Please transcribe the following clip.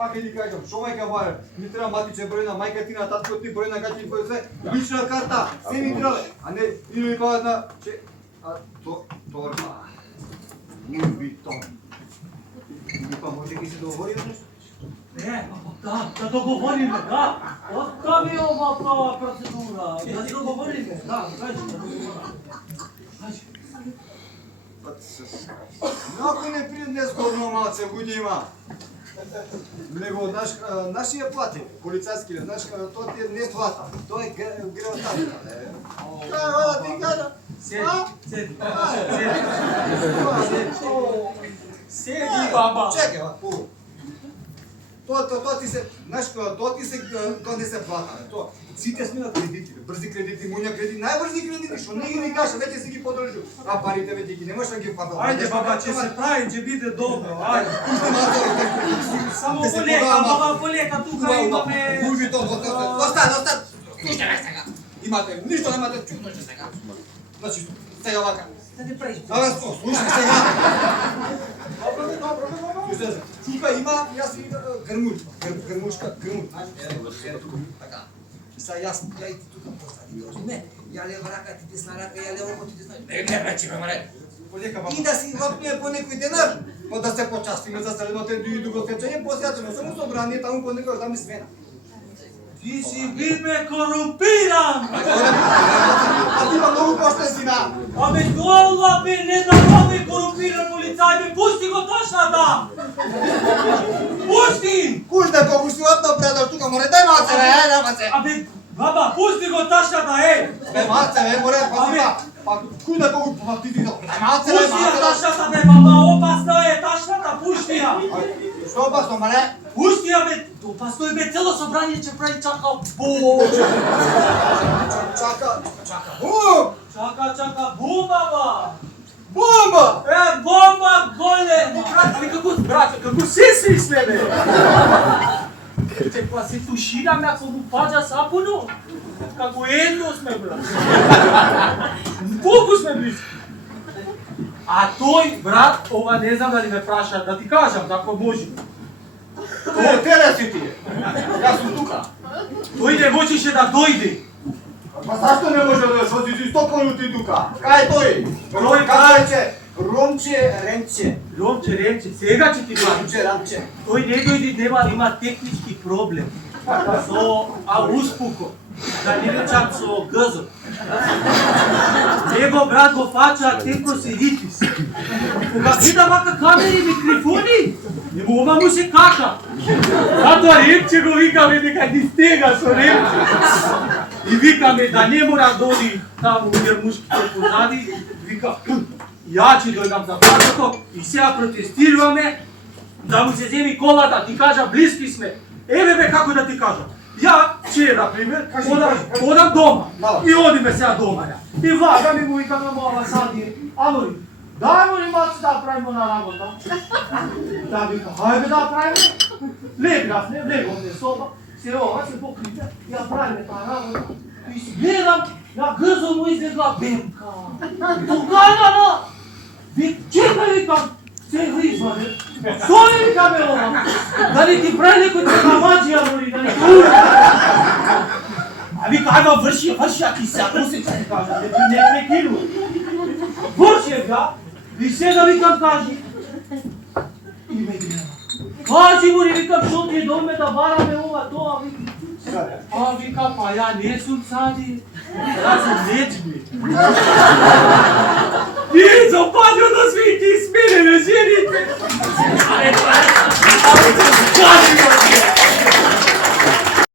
Пак ќе ти кажам, шо мајка баре, ми треба матичен број на мајка ти на татко ти број на гачи твој се, лична карта, се ми треба, а не или кажат на торба. Луи Витон. Па може ќе се договориме нешто? Не, да договориме, да. Откави ова процедура, да си договориме, да, кажи, да договориме. Кажи. Ако не пријде незгодно малце година, него нашиот плати, полицајскиот, тоа ти не плата, тоа е греотатка. Како ти кажа? Седи, баба. Чекај, пу. Тоа ти се, знаеш, тоа не се плата, тоа. Сите сме на кредити, брзи кредити, муња кредити, најбрзи кредити, што не ги кажа, веќе си ги подржу. А парите веќе ги немаш да ги папа. Ајде баба, ќе се прави, ќе биде добро, ајде. Само полека, тука имаме... Луи тоа, доста. Слушај ме сега. Имате, ништо немате, чутнаше сега. Значи, сега вака. Да не правиш. Слушај сега. Добро. Тука има, јас и грмушка. Така. Са јас, ја и ти тука позади. Не, ја лева рака, ти десна рака, ја лева ти десна. Не пречи ме, маре. И да си вапнеме по некој денар, па да се почастиме за средното и друго фечење, посјачаме само собрание таму по некој там и смена. Ти си биме корумпиран! А ти има многу поштен си на. Абе гола бе, не да бе корумпиран полицај, бе, пусти го ташната! Пусти! Куш да го пусти отно предор тука, море, дај маце, бе, маце. Абе, баба, пусти го ташната, Бе, маце, бе, море, па куј да го пусти, дај маце, бе, пусти ја ташната, бе, баба, опасна е ташната, пусти ја! Што опасно, маре? Пусти ја, бе, опасно е, бе, цело собрание ќе прави чака, Чака, бум, баба! Бомба! Бомба, голема! Брате, како се сме, бе? Па се тушираме ако му паѓа сапуно? Како едно сме, брат. Колку сме близко? А тој, брат, ова не знам дали ме праша, да ти кажам, како може. Теле си ти! Јас сум тука. Тој не можеше да дојде. Па зашто не може да дојдеш? Од си 100 минути тука. Кај тој? Тој кај Ромче, Ремче, сега ќе ти кажам. Рамче. Тој не дојде, има технички проблем. Со ауспуко. Да не речам со гзо. Него брат го фача текосеритис. Кога вида вака камери, микрофони, нему ова му се кака. Затоа Ремче го викаме дека ни стега со Ремче. И викаме да не мора доди таму гермушките позади, вика ја ќе дојдам за патото и сега протестируваме да му се земи колата, ти кажа блиски сме. Еве бе како да ти кажам. Ја, че на пример, одам дома. И одиме сега дома ја. И влагаме му викам на моја сади. Алори, дај му ли маце да правиме на работа? Да вика, хајде да правиме. Леговме соба, се ова, се покрите, ја правиме таа работа. И си гледам, на гзо му излезла бемка. Тугајна! Чекај, викам, се изваде. Што не викаме ова? Дали ти прави некој така маджија, мори, дали ти ура? А вика, ајма врши, а ти се усеќа, се кажа, не прекину. Врши га, и сега викам, кажи. И ме гледа. Кажи, мори, викам, што ти е доме да бараме ова, тоа, викам. А вика, па ја не сум сади, ја сум нечби.